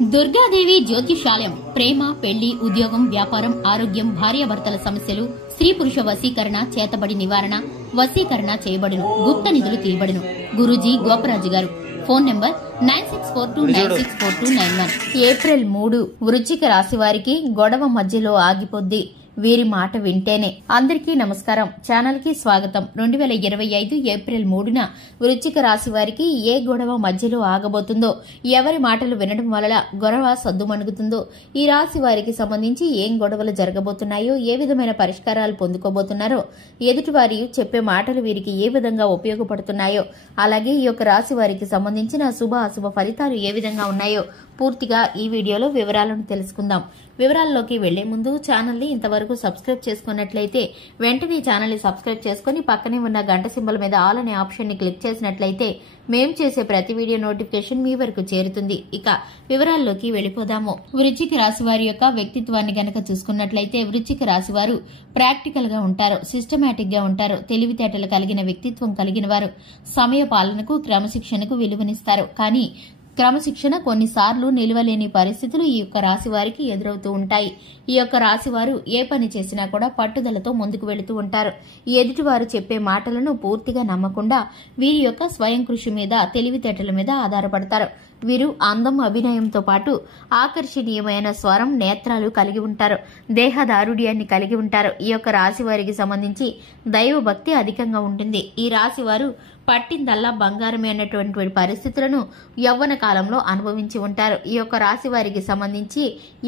దుర్గాదేవి జ్యోతిషాలయం ప్రేమ, పెళ్లి, ఉద్యోగం, వ్యాపారం, ఆరోగ్యం, భార్యాభర్తల సమస్యలు, స్త్రీ పురుష వశీకరణ, చేతబడి నివారణ, వశీకరణ చేయబడును, గుప్త నిధులు తీయబడును. గురూజీ గోపరాజు గారు. Phone number 9642964291. ఏప్రిల్ 3 వృశ్చిక రాశి వారికి గొడవ మధ్యలో ఆగిపోద్ది వీరి మాట వింటేనే. అందరికీ నమస్కారం. ఛానల్ కి స్వాగతం. 2025 ఏప్రిల్ 3న వృశ్చిక రాశి వారికి ఏ గొడవ మధ్యలో ఆగబోతుందో, ఎవరి మాటలు వినడం వల్ల గొడవ సద్దుమణుగుతుందో, ఈ రాశి వారికి సంబంధించి ఏం గొడవలు జరగబోతున్నాయో, ఏ విధమైన పరిష్కారాలు పొందుకోబోతున్నారో, ఎదుటివారి చెప్పే మాటలు వీరికి ఏ విధంగా ఉపయోగపడుతున్నాయో, అలాగే ఈ యొక్క రాశి వారికి సంబంధించిన శుభ అశుభ ఫలితాలు ఏ విధంగా ఉన్నాయో పూర్తిగా ఈ వీడియోలో వివరాలను తెలుసుకుందాం. వివరాల్లోకి వెళ్లే ముందు ఛానల్ ని ఇంతవరకు సబ్స్క్రైబ్ చేసుకున్నట్లయితే వెంటనే ఛానల్ ని సబ్స్క్రైబ్ చేసుకుని పక్కనే ఉన్న గంట సింబల్ మీద ఆల్ అనే ఆప్షన్ ని క్లిక్ చేసినట్లయితే మేం చేసే ప్రతి వీడియో నోటిఫికేషన్ మీ వరకు చేరుతుంది. ఇక వివరాల్లోకి వెళ్లిపోదాము. వృశ్చిక రాశి వారి యొక్క వ్యక్తిత్వాన్ని గనక చూసుకున్నట్లయితే వృశ్చిక రాశి వారు ప్రాక్టికల్ గా ఉంటారు, సిస్టమేటిక్ గా ఉంటారు, తెలివితేటలు కలిగిన వ్యక్తిత్వం కలిగిన వారు, సమయ పాలనకు, క్రమశిక్షణకు విలువనిస్తారు. కానీ క్రమశిక్షణ కొన్నిసార్లు నిలవలేని పరిస్థితులు ఈ యొక్క రాశి వారికి ఎదురవుతూ ఉంటాయి. ఈ యొక్క రాశి వారు ఏ పని చేసినా కూడా పట్టుదలతో ముందుకు వెళుతూ ఉంటారు. ఎదుటివారు చెప్పే మాటలను పూర్తిగా నమ్మకుండా వీరి యొక్క స్వయం కృషి మీద, తెలివితేటల మీద ఆధారపడతారు. వీరు అందం, అభినయంతో పాటు ఆకర్షణీయమైన స్వరం, నేత్రాలు కలిగి ఉంటారు. దేహదారుఢ్యాన్ని కలిగి ఉంటారు. ఈ యొక్క రాశి వారికి సంబంధించి దైవ భక్తి అధికంగా ఉంటుంది. ఈ రాశి వారు పట్టిందల్లా బంగారమే అన్నటువంటి పరిస్థితులను యవ్వన కాలంలో అనుభవించి ఉంటారు. ఈ యొక్క రాశి వారికి సంబంధించి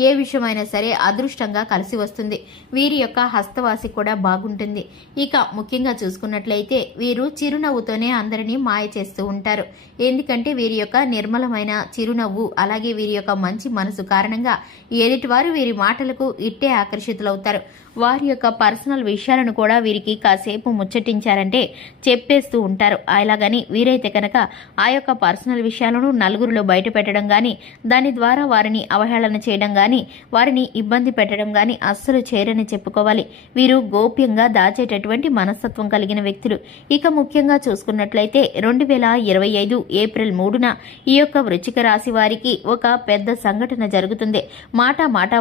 ఏ విషయమైనా సరే అదృష్టంగా కలిసి వస్తుంది. వీరి యొక్క హస్తవాసి కూడా బాగుంటుంది. ఇక ముఖ్యంగా చూసుకున్నట్లయితే వీరు చిరునవ్వుతోనే అందరినీ మాయ చేస్తూ ఉంటారు. ఎందుకంటే వీరి యొక్క నిర్మలమైన చిరునవ్వు, అలాగే వీరి యొక్క మంచి మనసు కారణంగా ఎదుటివారు వీరి మాటలకు ఇట్టే ఆకర్షితులవుతారు. వారి యొక్క పర్సనల్ విషయాలను కూడా వీరికి కాసేపు ముచ్చటించారంటే చెప్పేస్తూ ఉంటారు. అలాగని వీరైతే కనుక ఆ యొక్క పర్సనల్ విషయాలను నలుగురిలో బయట పెట్టడం గాని, దాని ద్వారా వారిని అవహేళన చేయడం గాని, వారిని ఇబ్బంది పెట్టడం గాని అస్సలు చేయరని చెప్పుకోవాలి. వీరు గోప్యంగా దాచేటటువంటి మనస్తత్వం కలిగిన వ్యక్తులు. ఇక ముఖ్యంగా చూసుకున్నట్లయితే 2025 ఏప్రిల్ 3న ఈ యొక్క వృశ్చిక రాశి వారికి ఒక పెద్ద సంఘటన జరుగుతుంది. మాట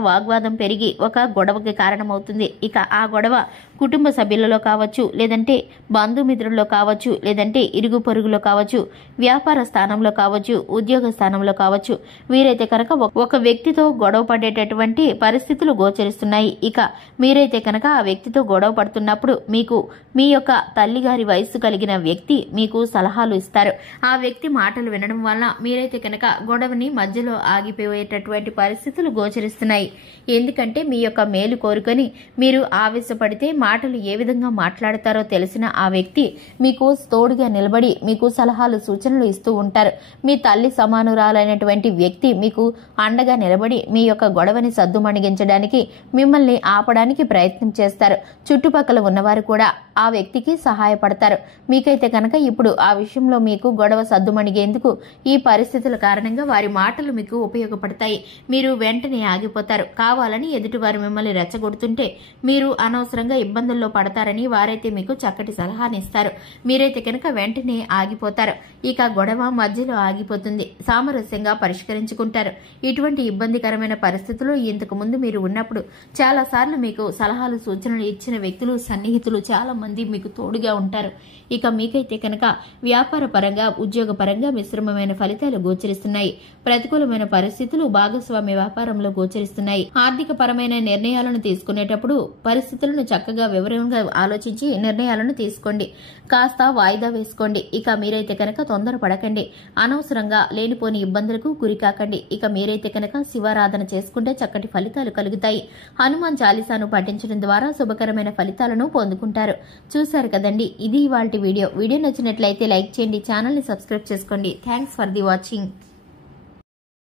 వాగ్వాదం పెరిగి ఒక గొడవకి కారణమవుతుంది. ఇక ఆ గొడవ కుటుంబ సభ్యులలో కావచ్చు, లేదంటే బంధుమిత్రుల్లో కావచ్చు, లేదంటే ఇరుగు పొరుగులో కావచ్చు, వ్యాపార స్థానంలో కావచ్చు, ఉద్యోగ స్థానంలో కావచ్చు. వీరైతే కనుక ఒక వ్యక్తితో గొడవ పడేటటువంటి పరిస్థితులు గోచరిస్తున్నాయి. ఇక మీరైతే కనుక ఆ వ్యక్తితో గొడవ పడుతున్నప్పుడు మీకు మీ యొక్క తల్లిగారి వయస్సు కలిగిన వ్యక్తి మీకు సలహాలు ఇస్తారు. ఆ వ్యక్తి మాటలు వినడం వల్ల మీరైతే కనుక గొడవని మధ్యలో ఆగిపోయేటటువంటి పరిస్థితులు గోచరిస్తున్నాయి. ఎందుకంటే మీ యొక్క మేలు కోరుకొని మీరు ఆవేశపడితే మాటలు ఏ విధంగా మాట్లాడతారో తెలిసిన ఆ వ్యక్తి మీకు తోడుగా నిలబడి మీకు సలహాలు, సూచనలు ఇస్తూ ఉంటారు. మీ తల్లి సమానురాలైనటువంటి వ్యక్తి మీకు అండగా నిలబడి మీ యొక్క గొడవని సద్దుమణిగించడానికి, మిమ్మల్ని ఆపడానికి ప్రయత్నం చేస్తారు. చుట్టుపక్కల ఉన్నవారు కూడా ఆ వ్యక్తికి సహాయపడతారు. మీకైతే కనుక ఇప్పుడు ఆ విషయంలో మీకు గొడవ సద్దుమణిగేందుకు ఈ పరిస్థితుల కారణంగా వారి మాటలు మీకు ఉపయోగపడతాయి. మీరు వెంటనే ఆగిపోతారు. కావాలని ఎదుటివారు మిమ్మల్ని రెచ్చగొడుతుంటే మీరు అనవసరంగా ఇబ్బందుల్లో పడతారని వారైతే మీకు చక్కటి సలహానిస్తారు. మీరైతే కనుక వెంటనే ఆగిపోతారు. ఇక గొడవ మధ్యలో ఆగిపోతుంది. సామరస్యంగా పరిష్కరించుకుంటారు. ఇటువంటి ఇబ్బందికరమైన పరిస్థితుల్లో ఇంతకు ముందు మీరు ఉన్నప్పుడు చాలా సార్లు మీకు సలహాలు, సూచనలు ఇచ్చిన వ్యక్తులు, సన్నిహితులు చాలా మంది మీకు తోడుగా ఉంటారు. ఇక మీకైతే కనుక వ్యాపార పరంగా, ఉద్యోగ పరంగా మిశ్రమమైన ఫలితాలు గోచరిస్తున్నాయి. ప్రతికూలమైన పరిస్థితులు భాగస్వామ్య వ్యాపారంలో గోచరిస్తున్నాయి. ఆర్థిక పరమైన నిర్ణయాలను తీసుకునేటప్పుడు పరిస్థితులను చక్కగా వివరంగా ఆలోచించి నిర్ణయాలను తీసుకోండి. కాస్త వాయిదా వేసుకోండి. ఇక మీరైతే కనుక తొందరపడకండి. అనవసరంగా లేనిపోని ఇబ్బందులకు గురికాకండి. ఇక మీరైతే కనుక శివారాధన చేసుకుంటే చక్కటి ఫలితాలు కలుగుతాయి. హనుమాన్ చాలీసాను పఠించడం ద్వారా శుభకరమైన ఫలితాలను పొందుకుంటారు. చూశారు కదండి, ఇది ఇవాల్టి వీడియో. వీడియో నచ్చినట్లయితే లైక్ చేయండి, ఛానల్ ని సబ్స్క్రైబ్ చేసుకోండి. Thanks for the watching.